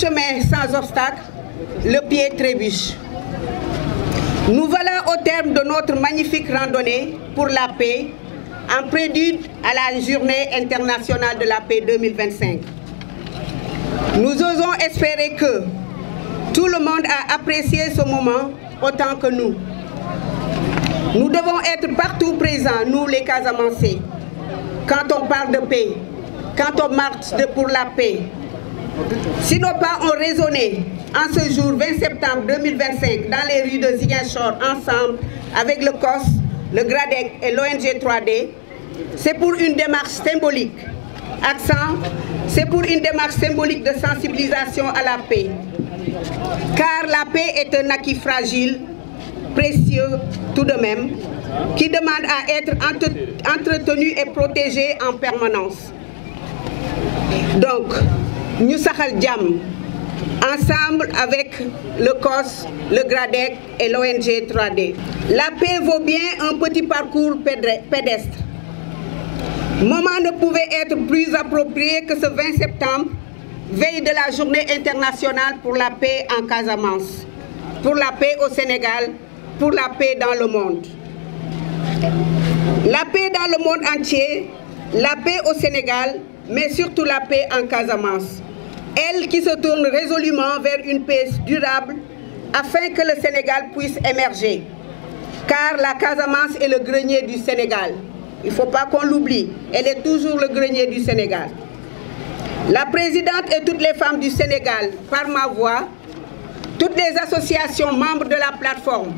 chemin sans obstacle, le pied trébuche. Nous voilà au terme de notre magnifique randonnée pour la paix, en prélude à la Journée internationale de la paix 2025. Nous osons espérer que tout le monde a apprécié ce moment autant que nous. Nous devons être partout présents, nous les Casamançais, quand on parle de paix, quand on marche pour la paix. Si nos pas ont résonné en ce jour 20 septembre 2025 dans les rues de Ziguinchor ensemble avec le COS, le GRADEC et l'ONG 3D, c'est pour une démarche symbolique. C'est pour une démarche symbolique de sensibilisation à la paix. Car la paix est un acquis fragile, précieux tout de même, qui demande à être entretenu et protégé en permanence. Donc, nous saxal jàmm, ensemble avec le COS, le GRADEC et l'ONG 3D. La paix vaut bien un petit parcours pédestre. Moment ne pouvait être plus approprié que ce 20 septembre, veille de la Journée internationale pour la paix en Casamance, pour la paix au Sénégal, pour la paix dans le monde. La paix dans le monde entier, la paix au Sénégal, mais surtout la paix en Casamance. Elle qui se tourne résolument vers une paix durable afin que le Sénégal puisse émerger. Car la Casamance est le grenier du Sénégal. Il ne faut pas qu'on l'oublie, elle est toujours le grenier du Sénégal. La présidente et toutes les femmes du Sénégal, par ma voix, toutes les associations membres de la plateforme,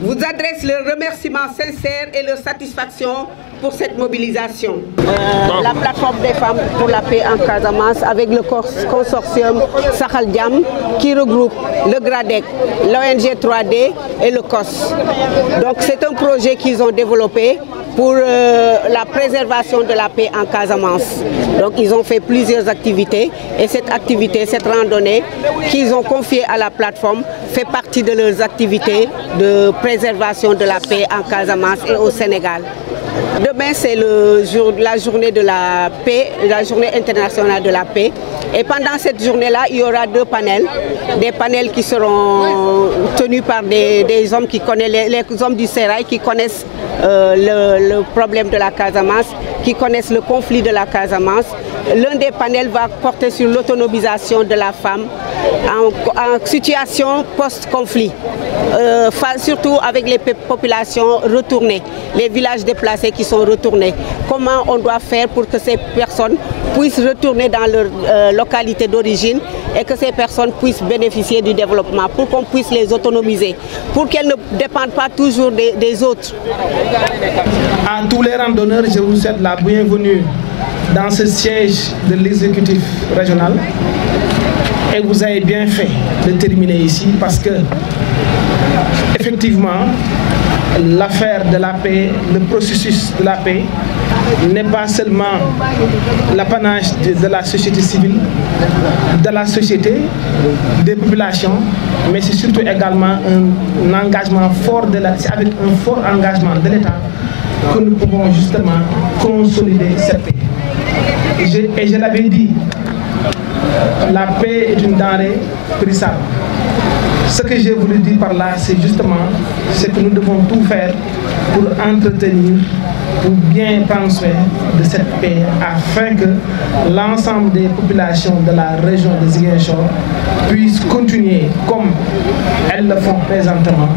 vous adressent leurs remerciements sincères et leur satisfaction pour cette mobilisation. La plateforme des femmes pour la paix en Casamance avec le consortium Saxal Jàmm qui regroupe le GRADEC, l'ONG 3D et le COS. Donc c'est un projet qu'ils ont développé pour la préservation de la paix en Casamance. Donc ils ont fait plusieurs activités et cette activité, cette randonnée qu'ils ont confiée à la plateforme fait partie de leurs activités de préservation de la paix en Casamance et au Sénégal. Demain, c'est la journée de la paix, la journée internationale de la paix. Et pendant cette journée-là, il y aura deux panels. Des panels qui seront tenus par des hommes qui connaissent, les hommes du Sérail qui connaissent le problème de la Casamance, qui connaissent le conflit de la Casamance. L'un des panels va porter sur l'autonomisation de la femme en situation post-conflit, surtout avec les populations retournées, les villages déplacés qui sont retournés. Comment on doit faire pour que ces personnes puissent retourner dans leur localité d'origine et que ces personnes puissent bénéficier du développement, pour qu'on puisse les autonomiser, pour qu'elles ne dépendent pas toujours des autres. À tous les randonneurs, je vous souhaite la bienvenue dans ce siège de l'exécutif régional. Et vous avez bien fait de terminer ici parce que, effectivement, l'affaire de la paix, le processus de la paix n'est pas seulement l'apanage de la société civile, de la société, des populations, mais c'est surtout également un engagement fort c'est avec un fort engagement de l'État que nous pouvons justement consolider cette paix. Et je l'avais dit, la paix est une denrée périssable. Ce que j'ai voulu dire par là, c'est justement que nous devons tout faire pour entretenir, pour bien prendre soin de cette paix, afin que l'ensemble des populations de la région de Ziguinchor puissent continuer comme elles le font présentement,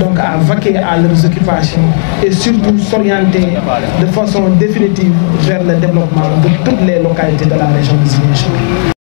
donc à vaquer à leurs occupations et surtout s'orienter de façon définitive vers le développement de toutes les localités de la région de Ziguinchor.